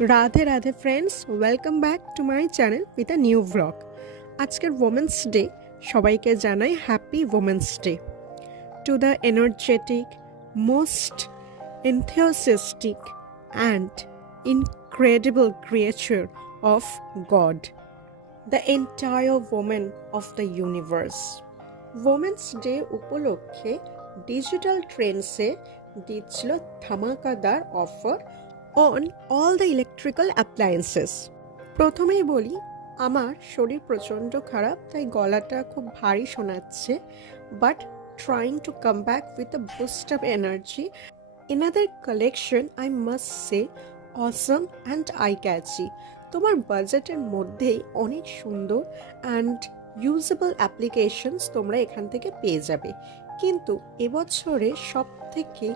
রাধে Radhe friends, welcome back to my channel with a new vlog. আজকের women's day, সবাইকে জানাই happy women's day. To the energetic, most enthusiastic and incredible creature of God, the entire woman of the universe. Women's day উপলক্ষে digital ট্রেন্ডসে দিচ্ছিল ধামাকাদার offer on all the electrical appliances. প্রথমেই বলি, আমার শরীর প্রচণ্ড খারাপ, তাই গলাটা খুব ভারী শোনাচ্ছে, but trying to come back with a boost up energy. এনাদের collection I must say awesome and eye catchy. তোমার বাজেটের মধ্যেই অনেক সুন্দর অ্যান্ড ইউজেবল অ্যাপ্লিকেশনস তোমরা এখান থেকে পেয়ে যাবে। কিন্তু এবছরে সব থেকে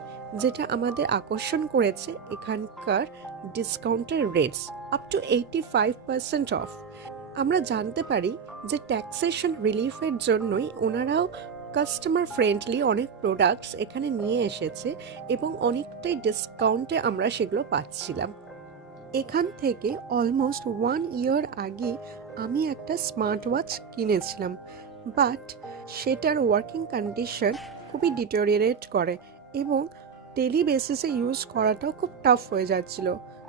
যেটা আমাদের আকর্ষণ করেছে এখানকার ডিসকাউন্টের রেটস আপ টু 85% অফ। আমরা জানতে পারি যে ট্যাক্সেশন রিলিফের জন্যই ওনারাও কাস্টমার ফ্রেন্ডলি অনেক প্রোডাক্টস এখানে নিয়ে এসেছে এবং অনেকটাই ডিসকাউন্টে আমরা সেগুলো পাচ্ছিলাম। এখান থেকে অলমোস্ট 1 ইয়ার আগে আমি একটা স্মার্ট ওয়াচ কিনেছিলাম, বাট সেটার ওয়ার্কিং কন্ডিশন খুবই ডিটোরিয়েট করে এবং ডেলি বেসিসে ইউজ করাটাও খুব টাফ হয়ে যাচ্ছিল।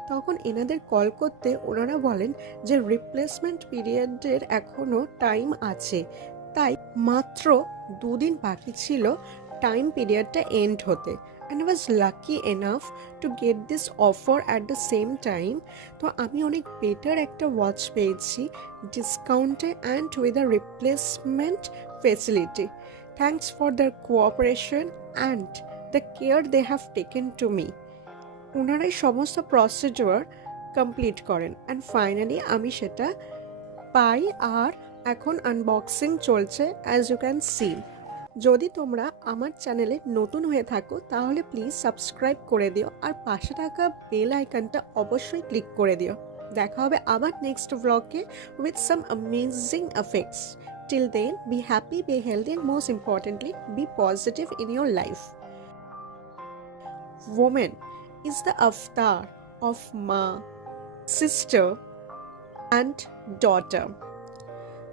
তখন এনাদের কল করতে ওনারা বলেন যে রিপ্লেসমেন্ট পিরিয়ডের এখনও টাইম আছে, তাই মাত্র 2 দিন বাকি ছিল টাইম পিরিয়ডটা এন্ড হতে। And I was lucky enough to get this offer at the same time. তো আমি অনেক বেটার একটা ওয়াচ পেয়েছি ডিসকাউন্টে and with a replacement facility. Thanks for their cooperation and the care they have taken to me. ওনারাই সমস্ত procedure complete করেন and finally আমি সেটা পাই, আর এখন আনবক্সিং চলছে অ্যাজ ইউ ক্যান সি। যদি তোমরা আমার চ্যানেলে নতুন হয়ে থাকো তাহলে প্লিজ সাবস্ক্রাইব করে দিও আর পাশে থাকা বেল আইকনটা অবশ্যই ক্লিক করে দিও। দেখা হবে আবার নেক্সট ব্লগে with some amazing effects. Till then, be happy, be healthy and most importantly be positive in your life. Woman is the avatar of Ma, sister and daughter.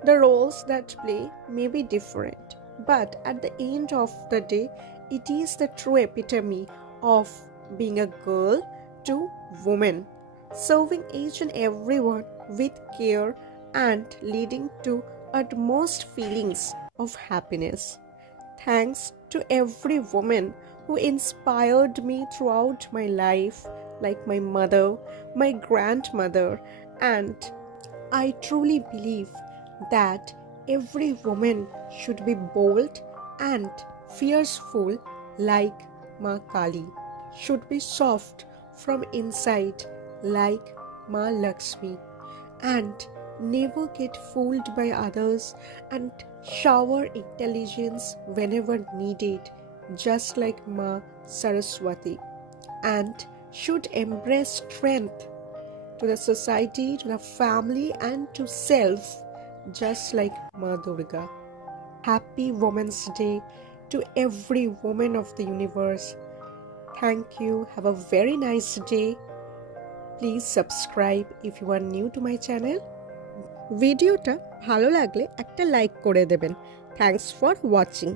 The roles that play may be different, but at the end of the day, it is the true epitome of being a girl to woman, serving each and everyone with care and leading to utmost feelings of happiness. Thanks to every woman who inspired me throughout my life, like my mother, my grandmother, and I truly believe that every woman should be bold and fearful like Ma Kali, should be soft from inside like Ma Lakshmi, and never get fooled by others and shower intelligence whenever needed, just like Ma Saraswati, and should embrace strength to the society, to the family and to self, just like Ma Durga. Happy Women's Day to every woman of the universe. Thank you. Have a very nice day. Please subscribe if you are new to my channel. ভিডিওটা ভালো লাগলে একটা লাইক করে দেবেন। Thanks for watching.